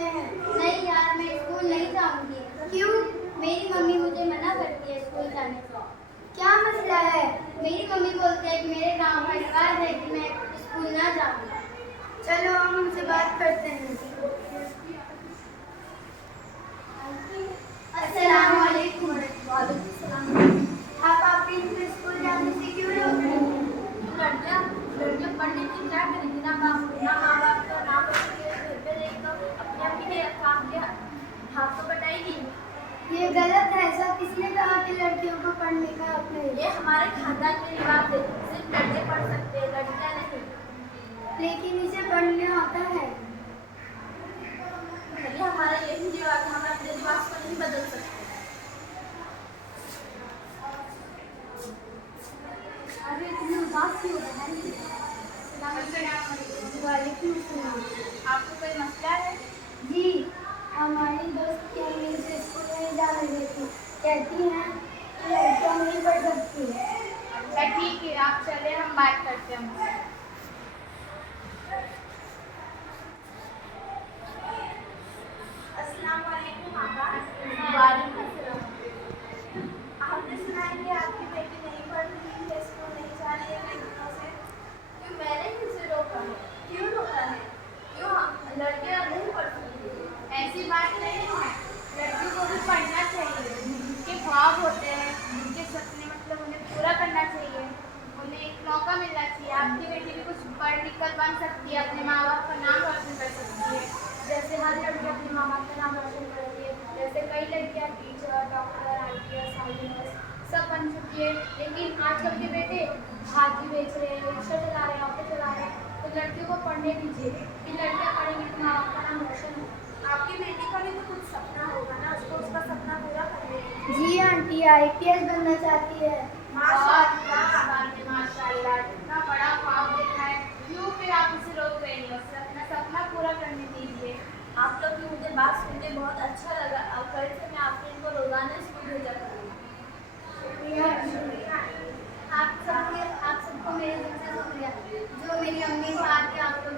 کرتے ہیں؟ نہیں یار، میں اسکول نہیں جاؤں گی۔ کیوں؟ میری ممی مجھے منع کرتی ہے اسکول جانے سے۔ کیا مسئلہ ہے؟ میری ممی بولتے ہیں کہ میرے گاؤں کا رواج ہے کہ میں اسکول نہ جاؤں۔ چلو ہم ان سے بات کرتے ہیں۔ السلام علیکم۔ وعلیکم السلام۔ آپ ان کو اسکول جانے سے کیوں روک رہے ہیں؟ لڑکیاں پڑھنے کی کیا کریں گی؟ نہ ماں باپ کا نام گھر پہ رہے گا، اپنے امی کے کام کے ہاتھ تو بٹائے گی۔ یہ غلط ہے۔ ایسا کس نے کہا کہ لڑکیوں کو پڑھنے کا حق نہیں؟ یہ ہمارے خاندان میں رواج ہے، صرف لڑکے پڑھ سکتے ہیں، لڑکیاں نہیں۔ لیکن اسے پڑھنا آتا ہے۔ یہ ہمارا یہی رواج ہے، ہم اپنے رواج کو نہیں بدل سکتے۔ ارے تمہیں اداس کیوں ہو رہا ہے؟ وعلیکم السلام۔ آپ کو کوئی مسئلہ ہے؟ جی، ہماری دوست کی امی سے اسکول نہیں جانے دیتی، کہتی ہیں کہ لڑکیاں نہیں پڑھ سکتی۔ اچھا ٹھیک ہے، آپ چلے، ہم بات کرتے ہیں۔ السلام علیکم آپا۔ وعلیکم السلام۔ آپ نے سنا ہے کہ آپ کی بیٹی نہیں پڑھ رہی ہے، اسکول نہیں جا رہی ہے کئی دنوں سے؟ کیوں، میں نے اسے روکا ہے؟ کیوں روکا ہے؟ کیوں لڑکیاں نہیں پڑھ سکتی؟ ایسی بات نہیں ہے، لڑکیوں کو بھی پڑھنا چاہیے۔ ان کے خواب ہوتے ہیں، ان کے سپنے انہیں پورا کرنا چاہیے، انہیں ایک موقع ملنا چاہیے۔ آپ کی بیٹی بھی کچھ پڑھ لکھ کر بن سکتی ہے، اپنے ماں باپ کا نام روشن کر سکتی ہے، جیسے ہر لڑکی اپنے ماں باپ کا نام روشن کرتی ہے۔ جیسے کئی لڑکیاں ٹیچر، ڈاکٹر، IAS، IAS سب بن چکی ہے، لیکن آج کل کے بیٹے بھاجی بیچ رہے ہیں، رکشہ چلا رہے ہیں، آٹو چلا رہے ہیں۔ تو لڑکیوں کو پڑھنے دیجیے، کہ لڑکیاں پڑھیں گی تو ماں باپ کا نام روشن ہوگا۔ آپ کی بیٹی کا بھی تو کچھ سپنا ہوگا نا، اس کو اس کا سپنا پورا کرنے دیجیے۔ جی آنٹی، IPS بننا چاہتی ہے۔ ماشاء اللہ، اتنا بڑا خواب دیکھا ہے، کیوں پھر آپ اسے روک رہی ہیں؟ اسے اپنا سپنا پورا کرنے دیجیے۔ آپ لوگ کی مجھے بات سن کے بہت اچھا لگا، اب کل سے میں آپ کو روزانہ اسکول بھیجا کروں گی۔ آپ سب کو میرے دل سے شکریہ، جو میری امی کو آ کے آپ کو